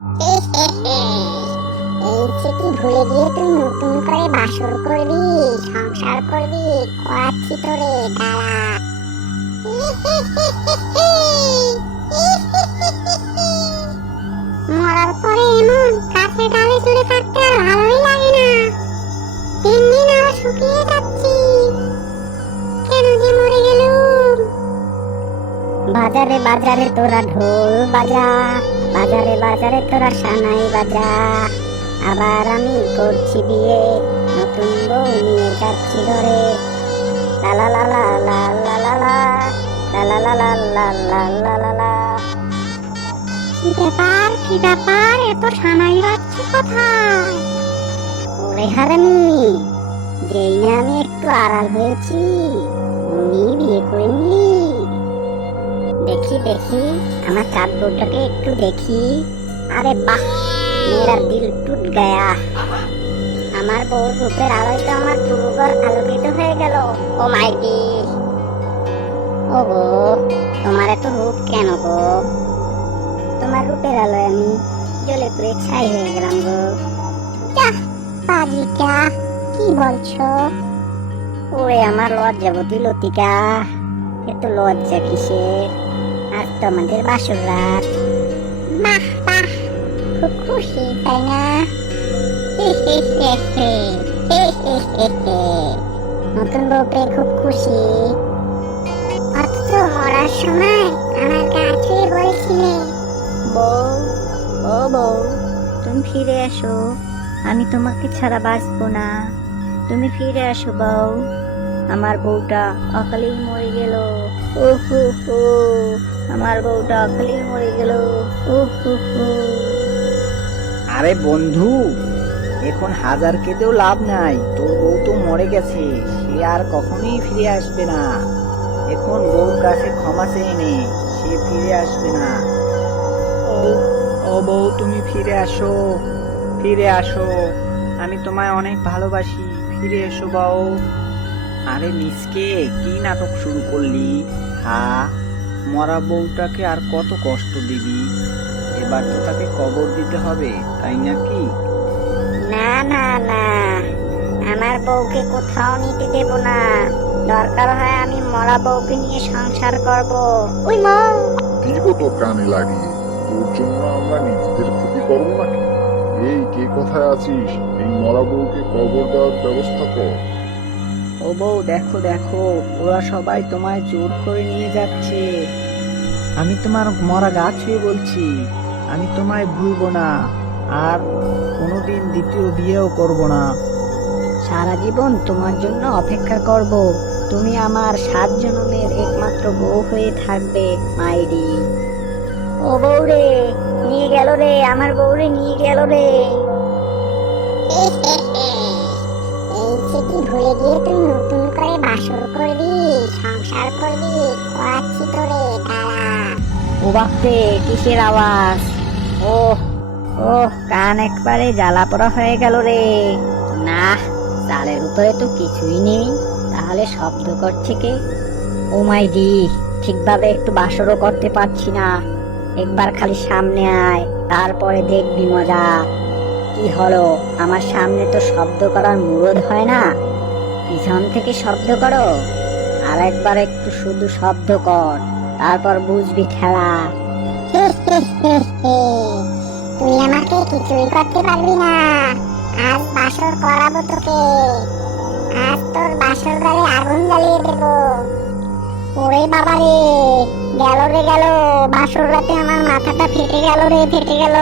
এই ভুলে গিয়ে তুই নতুন করে বাসর করবি সংসার করবি করাচ্ছি তোরে মরার পরে এমন কাছে ডালে থাকতে আর ভালোই লাগে না। দিন দিন আরও শুকিয়ে যাচ্ছি কেন যে মরে বাজারে বাজারে তোরা ঢোল বাজা। বাজারে বাজারে তোরা সানাই বাজা আবার আমি করছি বিয়ে নতুন বউ নিয়ে যাচ্ছি ঘরে লা লা লা লা লা লা লা লা লা লা লা লা লা লা লা লা কি ব্যাপার কি ব্যাপার এত সানাই বাজছে কোথায় ওরে হারামি যেই আমি একটু আড়াল হয়েছি উনি বিয়ে করে নিলি দেখি দেখি। আমার চাঁদ একটু দেখি। আরে বাহ মেরা দিল টুট গয়া। আমার বউর রূপের আলোয় তো আমার পুরুঘর আলোকিত হয়ে গেল। ও মাইটি ও গো তোমার এত রূপ কেন গো? তোমার রূপের আলোয় আমি জলে পুড়ে ছাই হয়ে গেলাম গো। পাজিটা কি বলছো? ওরে আমার লজ্জাবতী লতিকা, এত লজ্জা কিসের? তোমাদের বাসর রাত। বাহ বাহ, খুব খুশি, তাই না? নতুন বউ পেয়ে খুব খুশি। অথচ মরার সময় আমার কাছে বলছিলে বউ, ও বউ, তুমি ফিরে আসো আমি তোমাকে ছাড়া বাঁচবো না। তুমি ফিরে আসো বউ। আমার বউটা অকালেই মরে গেল। ও আমার বউটা মরে গেল। আরে বন্ধু, এখন হাজার কেঁদেও লাভ নাই, তোর বউ তো মরে গেছে, সে আর কখনোই ফিরে আসবে না। এখন বউর কাছে ক্ষমা চেয়ে নে, সে ফিরে আসবে না। ও বউ, তুমি ফিরে আসো ফিরে আসো। আমি তোমায় অনেক ভালোবাসি, ফিরে এসো বউ। আরে মিসকে কি নাটক শুরু করলি? হা মরা বউটাকে আর কত কষ্ট দিবি? এবার তো তাকে কবর দিতে হবে তাই নাকি? না না না আমার বউকে কোথাও নিতে দেব না। দরকার হয় আমি মরা বউকে নিয়ে সংসার করব। ওই মা! দিব তোর কানে লাগিয়ে। তোর জন্য আমরা নিজেদের ক্ষতি করব নাকি? এই কে কোথায় আছিস? এই মরা বউকে কবর দেওয়ার ব্যবস্থা কর। ও বউ দেখো দেখো, ওরা সবাই তোমায় জোর করে নিয়ে যাচ্ছে। আমি তোমার মরা গা ছুঁয়ে বলছি, আমি তোমায় ভুলবো না, আর কোনোদিন দ্বিতীয় বিয়েও করব না। সারা জীবন তোমার জন্য অপেক্ষা করব। তুমি আমার সাত জনমের একমাত্র বউ হয়ে থাকবে, মাইরি। ও বউ রে, নিয়ে গেল রে, আমার বউ রে নিয়ে গেল রে। কি ভুলে গিয়ে তুই নতুন করে বাসর করবি, সংসার করবি করাচ্ছি তোরে দাঁড়া। ও বাপরে, কিসের আওয়াজ? ও ও কান একবারে জ্বালা পড়া হয়ে গেল রে। না, চালের উপরে তো কিছুই নেই, তাহলে শব্দ করছে কে ও মাই ডি ঠিকভাবে একটু বাসরও করতে পারছি না। একবার খালি সামনে আয়, তারপরে দেখবি মজা। কি হলো? আমার সামনে তো শব্দ করার মুরদ হয় না। পিছন থেকে শব্দ করো। আর একবার একটু শুধু শব্দ কর, তারপর বুঝবি খেলা। তুই আমাকে কিছুই করতে পারবি না। আজ বাসর করাবো তোকে। আজ তোর বাসর ঘরে আগুন জ্বালিয়ে দেব। ওরে বাবা রে, গেল রে গেল। বাসর রাতে আমার মাথাটা ফেটে গেল রে, ফেটে গেল।